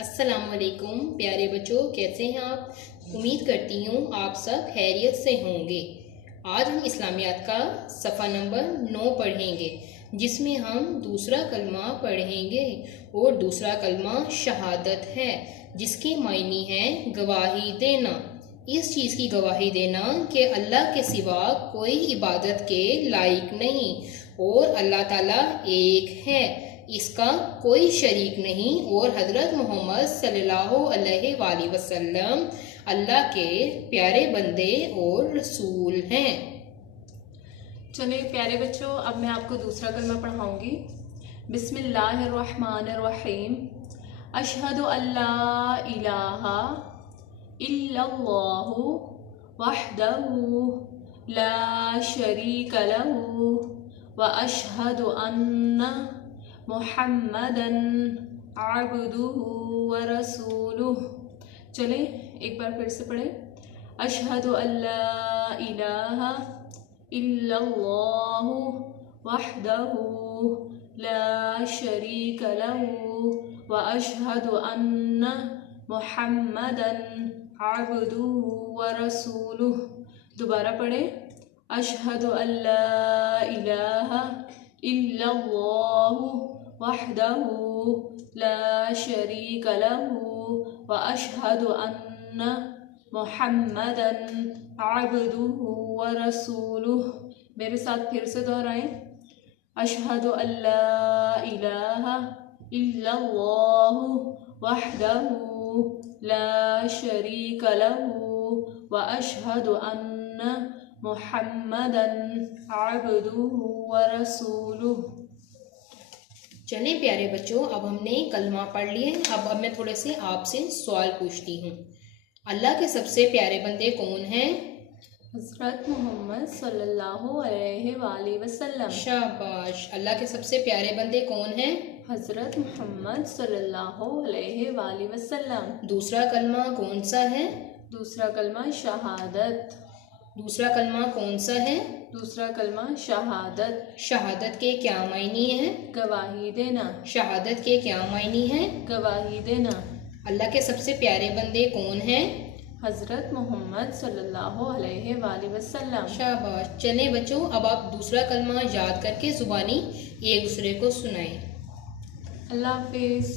السلام علیکم پیارے بچوں، کیسے ہیں آپ؟ امید کرتی ہوں آپ سب خیریت سے ہوں گے۔ آج ہم اسلامیات کا صفحہ نمبر 9 پڑھیں گے، جس میں ہم دوسرا کلمہ پڑھیں گے، اور دوسرا کلمہ شہادت ہے، جس کے معنی ہیں گواہی دینا۔ اس چیز کی گواہی دینا کہ اللہ کے سوا کوئی عبادت کے لائق نہیں، اور اللہ تعالیٰ ایک ہے، اس کا کوئی شریک نہیں، اور حضرت محمد صلی اللہ علیہ وآلہ وسلم اللہ کے پیارے بندے اور رسول ہیں۔ چلے پیارے بچوں، اب میں آپ کو دوسرا کلمہ پڑھاؤں گی۔ بسم اللہ الرحمن الرحیم۔ اشہد ان لا الہ الا اللہ وحدہ لا شریک لہ واشہد ان محمدا عبدہ ورسولہ۔ چلیں ایک بار پھر سے پڑھیں۔ اشہد ان لا الہ الا اللہ وحدہ لا شریک لہ واشہد ان محمدا عبدہ ورسولہ۔ دوبارہ پڑھیں۔ اشہد ان لا الہ الا اللہ وحدہ لا شریک لہ واشہد ان محمدا عبدہ ورسولہ۔ میرے ساتھ پھر سے دہرائیں۔ اشہد ان لا الہ الا اللہ وحدہ لا شریک لہ واشہد ان محمدا عبدہ ورسولہ۔ چلیں پیارے بچوں، اب ہم نے کلمہ پڑھ لیے، اب میں تھوڑے سے آپ سے سوال پوچھتی ہوں۔ اللہ کے سب سے پیارے بندے کون ہیں؟ حضرت محمد صلی اللہ علیہ وآلہ وسلم۔ شاباش۔ اللہ کے سب سے پیارے بندے کون ہیں؟ حضرت محمد صلی اللہ علیہ وآلہ وسلم۔ دوسرا کلمہ کون سا ہے؟ دوسرا کلمہ شہادت۔ دوسرا کلمہ کون سا ہے؟ دوسرا کلمہ شہادت۔ شہادت کے کیا معنی ہیں؟ گواہی دینا۔ شہادت کے کیا معنی ہیں؟ گواہی دینا۔ اللہ کے سب سے پیارے بندے کون ہیں؟ حضرت محمد صلی اللہ علیہ وآلہ وسلم۔ شاباش۔ چلیں بچوں، اب آپ دوسرا کلمہ یاد کر کے زبانی ایک دوسرے کو سنائیں۔ اللہ حافظ۔